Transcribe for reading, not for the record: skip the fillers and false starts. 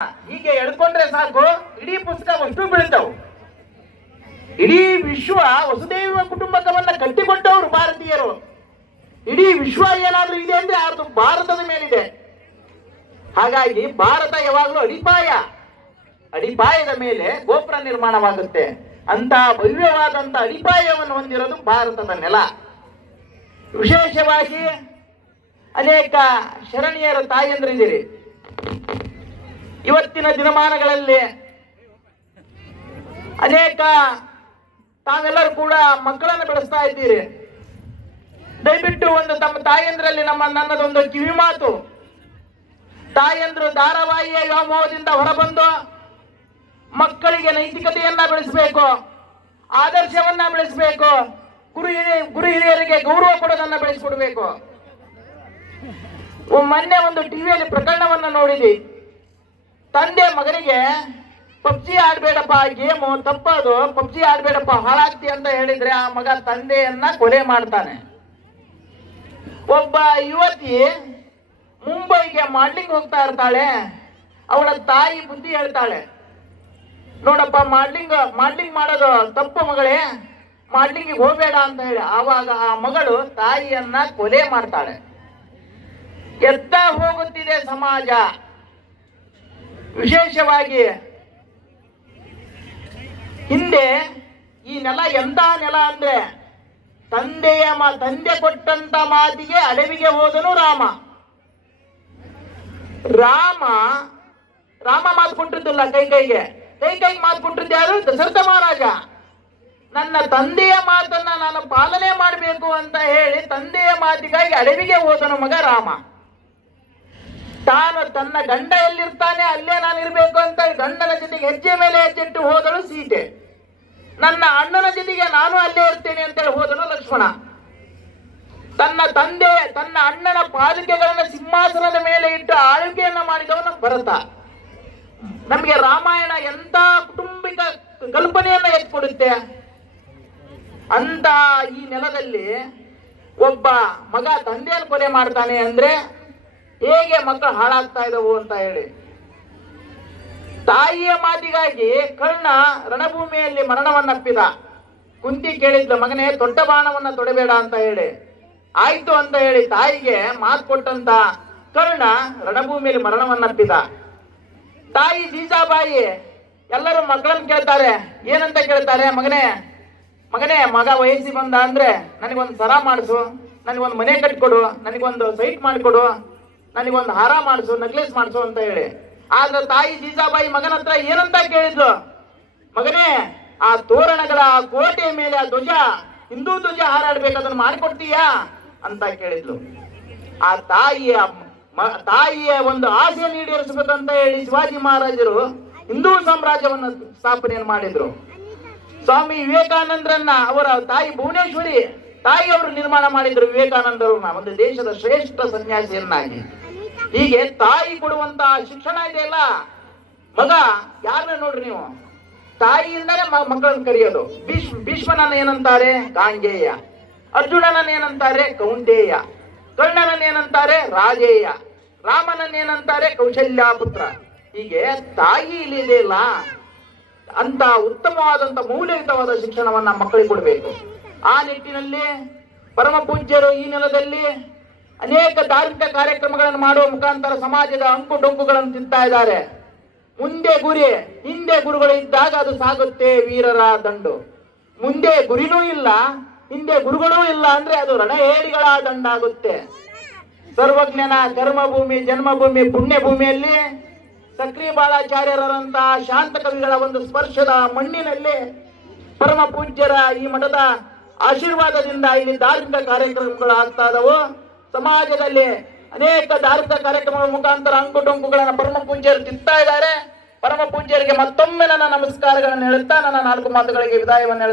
ಹೀಗೆ ಎಳ್ಕೊಂಡ್ರೆ ಸಾಕು, ಇಡೀ ಪುಸ್ತಕ ಅಷ್ಟು ಬೀಳ್ತಾವ್. ಇಡೀ ವಿಶ್ವ ವಸುದೈವ ಕುಟುಂಬಕವನ್ನ ಕಟ್ಟಿಕೊಟ್ಟವರು ಭಾರತೀಯರು. ಇಡೀ ವಿಶ್ವ ಏನಾದ್ರೂ ಇದೆ ಅಂದ್ರೆ ಅದು ಭಾರತದ ಮೇಲಿದೆ. ಹಾಗಾಗಿ ಭಾರತ ಯಾವಾಗಲೂ ಅಡಿಪಾಯದ ಮೇಲೆ ಗೋಪುರ ನಿರ್ಮಾಣವಾಗುತ್ತೆ. ಅಂತ ಭವ್ಯವಾದಂತ ಅಡಿಪಾಯವನ್ನು ಹೊಂದಿರೋದು ಭಾರತದ ನೆಲ. ವಿಶೇಷವಾಗಿ ಅನೇಕ ಶರಣೀಯರ ತಾಯಂದ್ರಿದ್ದೀರಿ. ಇವತ್ತಿನ ದಿನಮಾನಗಳಲ್ಲಿ ಅನೇಕ ತಾವೆಲ್ಲರೂ ಕೂಡ ಮಕ್ಕಳನ್ನು ಬೆಳೆಸ್ತಾ ಇದ್ದೀರಿ. ದಯವಿಟ್ಟು ಒಂದು ತಮ್ಮ ತಾಯಂದ್ರಲ್ಲಿ ನನ್ನದೊಂದು ಕಿವಿ ಮಾತು. ತಾಯಂದ್ರು ಧಾರಾವಾಹಿಯ ವ್ಯಾಮೋಹದಿಂದ ಹೊರಬಂದು ಮಕ್ಕಳಿಗೆ ನೈತಿಕತೆಯನ್ನ ಬೆಳೆಸಬೇಕು, ಆದರ್ಶವನ್ನ ಬೆಳೆಸಬೇಕು, ಗುರು ಹಿರಿಯರಿಗೆ ಗೌರವ ಕೊಡೋದನ್ನ ಬೆಳೆಸಿಕೊಡ್ಬೇಕು. ಮೊನ್ನೆ ಒಂದು ಟಿವಿಯಲ್ಲಿ ಪ್ರಕರಣವನ್ನ ನೋಡಿದಿ. ತಂದೆ ಮಗನಿಗೆ ಪಬ್ಜಿ ಆಡ್ಬೇಡಪ್ಪ, ಗೇಮು ತಪ್ಪದು, ಪಬ್ಜಿ ಆಡ್ಬೇಡಪ್ಪ ಹಾಳಾಗ್ತಿ ಅಂತ ಹೇಳಿದ್ರೆ ಆ ಮಗ ತಂದೆಯನ್ನ ಕೊಲೆ ಮಾಡ್ತಾನೆ. ಒಬ್ಬ ಯುವತಿ ಮುಂಬೈಗೆ ಮಾಡ್ಲಿಂಗ್ ಹೋಗ್ತಾ ಇರ್ತಾಳೆ. ಅವಳ ತಾಯಿ ಬುದ್ಧಿ ಹೇಳ್ತಾಳೆ, ನೋಡಪ್ಪ ಮಾಡ್ಲಿಂಗ್ ಮಾಡೋದು ತಪ್ಪು ಮಗಳೇ, ಮಾಡ್ಲಿಂಗಿಗೆ ಹೋಗಬೇಡ ಅಂತ ಹೇಳಿ. ಆವಾಗ ಆ ಮಗಳು ತಾಯಿಯನ್ನ ಕೊಲೆ ಮಾಡ್ತಾಳೆ. ಎತ್ತ ಹೋಗುತ್ತಿದೆ ಸಮಾಜ. ವಿಶೇಷವಾಗಿ ಹಿಂದೆ ಈ ನೆಲ ಎಂತ ನೆಲ ಅಂದ್ರೆ ತಂದೆ ಕೊಟ್ಟಂತ ಮಾತಿಗೆ ಅಡವಿಗೆ ಹೋದನು ರಾಮ ಮಾತು ಕೊಟ್ಟಿದ್ದಿಲ್ಲ ಕೈಗೆ ಮಾತು ಕೊಟ್ಟಿದ್ದ ಯಾರು? ದಶರಥ ಮಹಾರಾಜ. ನನ್ನ ತಂದೆಯ ಮಾತನ್ನ ನಾನು ಪಾಲನೆ ಮಾಡಬೇಕು ಅಂತ ಹೇಳಿ ತಂದೆಯ ಮಾತಿಗಾಗಿ ಅಡವಿಗೆ ಹೋದನು ಮಗ ರಾಮ. ತಾನು ತನ್ನ ಗಂಡ ಎಲ್ಲಿರ್ತಾನೆ ಅಲ್ಲೇ ನಾನು ಇರ್ಬೇಕು ಅಂತ ಗಂಡನ ಜೊತೆಗೆ ಹೆಜ್ಜೆ ಮೇಲೆ ಹೆಜ್ಜೆಟ್ಟು ಹೋದಳು ಸೀತೆ. ನನ್ನ ಅಣ್ಣನ ಜೊತೆಗೆ ನಾನು ಅಲ್ಲೇ ಇರ್ತೇನೆ ಅಂತೇಳಿ ಹೋದನು ಲಕ್ಷ್ಮಣ. ತನ್ನ ಅಣ್ಣನ ಪಾಲಿಕೆಗಳನ್ನ ಸಿಂಹಾಸನದ ಮೇಲೆ ಇಟ್ಟು ಆಳ್ವಿಕೆಯನ್ನ ಮಾಡಿದವನು ಭರತ. ನಮಗೆ ರಾಮಾಯಣ ಎಂತ ಕುಟುಂಬಿಕ ಕಲ್ಪನೆಯನ್ನ ಎತ್ಕೊಡುತ್ತೆ. ಅಂತ ಈ ನೆಲದಲ್ಲಿ ಒಬ್ಬ ಮಗ ತಂದೆಯನ್ನು ಕೊಲೆ ಮಾಡ್ತಾನೆ ಅಂದ್ರೆ ಹೇಗೆ ಮಕ್ಕಳು ಹಾಳಾಗ್ತಾ ಇದ್ದವು ಅಂತ ಹೇಳಿ. ತಾಯಿಯ ಮಾತಿಗಾಗಿ ಕರ್ಣ ರಣಭೂಮಿಯಲ್ಲಿ ಮರಣವನ್ನಪ್ಪಿದ. ಕುಂತಿ ಕೇಳಿದ್ಲು, ಮಗನೇ ದೊಡ್ಡ ಬಾಣವನ್ನ ತೊಡಬೇಡ ಅಂತ ಹೇಳಿ. ಆಯ್ತು ಅಂತ ಹೇಳಿ ತಾಯಿಗೆ ಮಾತು ಕೊಟ್ಟಂತ ಕರ್ಣ ರಣಭೂಮಿಯಲ್ಲಿ ಮರಣವನ್ನಪ್ಪಿದ. ತಾಯಿ ಜೀಜಾಬಾಯಿ ಎಲ್ಲರೂ ಮಕ್ಕಳನ್ನ ಕೇಳ್ತಾರೆ. ಏನಂತ ಕೇಳ್ತಾರೆ? ಮಗನೇ ಮಗ ವಯಸ್ಸಿ ಬಂದ ಅಂದ್ರೆ ನನಗೊಂದು ಸರ ಮಾಡಿಸು, ನನಗೊಂದು ಮನೆ ಕಟ್ಕೊಡು, ನನಗೊಂದು ಸೈಟ್ ಮಾಡಿಕೊಡು, ನನಗೊಂದು ಹಾರ ಮಾಡಿಸು, ನೆಕ್ಲೆಸ್ ಮಾಡಿಸು ಅಂತ ಹೇಳಿ. ಆದ್ರೆ ತಾಯಿ ಜೀಜಾಬಾಯಿ ಮಗನ ಹತ್ರ ಏನಂತ ಕೇಳಿದ್ಲು? ಮಗನೇ, ಆ ತೋರಣಗಳ ಕೋಟೆಯ ಮೇಲೆ ಆ ಧ್ವಜ, ಹಿಂದೂ ಧ್ವಜ ಹಾರಾಡ್ಬೇಕು, ಅದನ್ನು ಮಾಡಿಕೊಡ್ತೀಯಾ ಅಂತ ಕೇಳಿದ್ಲು. ಆ ತಾಯಿಯ ಒಂದು ಆಸೆ ಈಡೇರಿಸಬೇಕಂತ ಹೇಳಿ ಶಿವಾಜಿ ಮಹಾರಾಜರು ಹಿಂದೂ ಸಾಮ್ರಾಜ್ಯವನ್ನು ಸ್ಥಾಪನೆಯನ್ನು ಮಾಡಿದ್ರು. ಸ್ವಾಮಿ ವಿವೇಕಾನಂದರನ್ನ ಅವರ ತಾಯಿ ಭುವನೇಶ್ವರಿ ತಾಯಿಯವರು ನಿರ್ಮಾಣ ಮಾಡಿದ್ರು. ವಿವೇಕಾನಂದರನ್ನ ಒಂದು ದೇಶದ ಶ್ರೇಷ್ಠ ಸನ್ಯಾಸಿಯನ್ನಾಗಿ. ಹೀಗೆ ತಾಯಿ ಕೊಡುವಂತ ಶಿಕ್ಷಣ ಇದೆಯಲ್ಲ, ಮಗ ಯಾರನ್ನ ನೋಡ್ರಿ ನೀವು, ತಾಯಿಯಿಂದಲೇ ಮಕ್ಕಳನ್ನು ಕರೆಯೋದು. ಭೀಷ್ಮನನ್ನ ಏನಂತಾರೆ? ಗಾಂಗೇಯ. ಅರ್ಜುನನನ್ನ ಏನಂತಾರೆ? ಕೌಂಟೇಯ. ಕರ್ಣನನ್ನ ಏನಂತಾರೆ? ರಾಜೇಯ. ರಾಮನನ್ನ ಏನಂತಾರೆ? ಕೌಶಲ್ಯಾಪುತ್ರ. ಹೀಗೆ ತಾಯಿ ಇಲ್ಲಿ ಇದೆಯಲ್ಲ, ಅಂತ ಉತ್ತಮವಾದಂತ ಮೌಲ್ಯಯುತವಾದ ಶಿಕ್ಷಣವನ್ನ ಮಕ್ಕಳಿಗೆ ಕೊಡಬೇಕು. ಆ ನಿಟ್ಟಿನಲ್ಲಿ ಪರಮ ಪೂಜ್ಯರು ಈ ನೆಲದಲ್ಲಿ ಅನೇಕ ಧಾರ್ಮಿಕ ಕಾರ್ಯಕ್ರಮಗಳನ್ನು ಮಾಡುವ ಮುಖಾಂತರ ಸಮಾಜದ ಅಂಕು ಡೊಂಕುಗಳನ್ನು ತಿಂತಾ ಇದ್ದಾರೆ. ಮುಂದೆ ಗುರಿ ಹಿಂದೆ ಗುರುಗಳು ಇದ್ದಾಗ ಅದು ಸಾಗುತ್ತೆ ವೀರರ ದಂಡು. ಮುಂದೆ ಗುರಿನೂ ಇಲ್ಲ, ಹಿಂದೆ ಗುರುಗಳೂ ಇಲ್ಲ ಅಂದ್ರೆ ಅದು ರಣಹೇಡಿಗಳ ದಂಡಾಗುತ್ತೆ. ಸರ್ವಜ್ಞನ ಕರ್ಮಭೂಮಿ ಜನ್ಮಭೂಮಿ ಪುಣ್ಯಭೂಮಿಯಲ್ಲಿ ಸಕ್ರಿ ಬಾಳಾಚಾರ್ಯರಂತಹ ಶಾಂತ ಕವಿಗಳ ಒಂದು ಸ್ಪರ್ಶದ ಮಣ್ಣಿನಲ್ಲಿ ಪರಮ ಪೂಜ್ಯರ ಈ ಮಠದ ಆಶೀರ್ವಾದದಿಂದ ಇಲ್ಲಿ ಧಾರ್ಮಿಕ ಕಾರ್ಯಕ್ರಮಗಳು ಆಗ್ತಾ ಇದಾವು. ಸಮಾಜದಲ್ಲಿ ಅನೇಕ ಧಾರ್ಮಿಕ ಕಾರ್ಯಕ್ರಮಗಳ ಮುಖಾಂತರ ಅಂಕು ಡೊಂಕುಗಳನ್ನು ಪರಮ ಪೂಜ್ಯರು ತಿಂತಾ ಇದ್ದಾರೆ. ಪರಮ ಪೂಜ್ಯರಿಗೆ ಮತ್ತೊಮ್ಮೆ ನನ್ನ ನಮಸ್ಕಾರಗಳನ್ನು ಹೇಳುತ್ತಾ ನನ್ನ 4 ಮಾತುಗಳಿಗೆ ವಿದಾಯವನ್ನು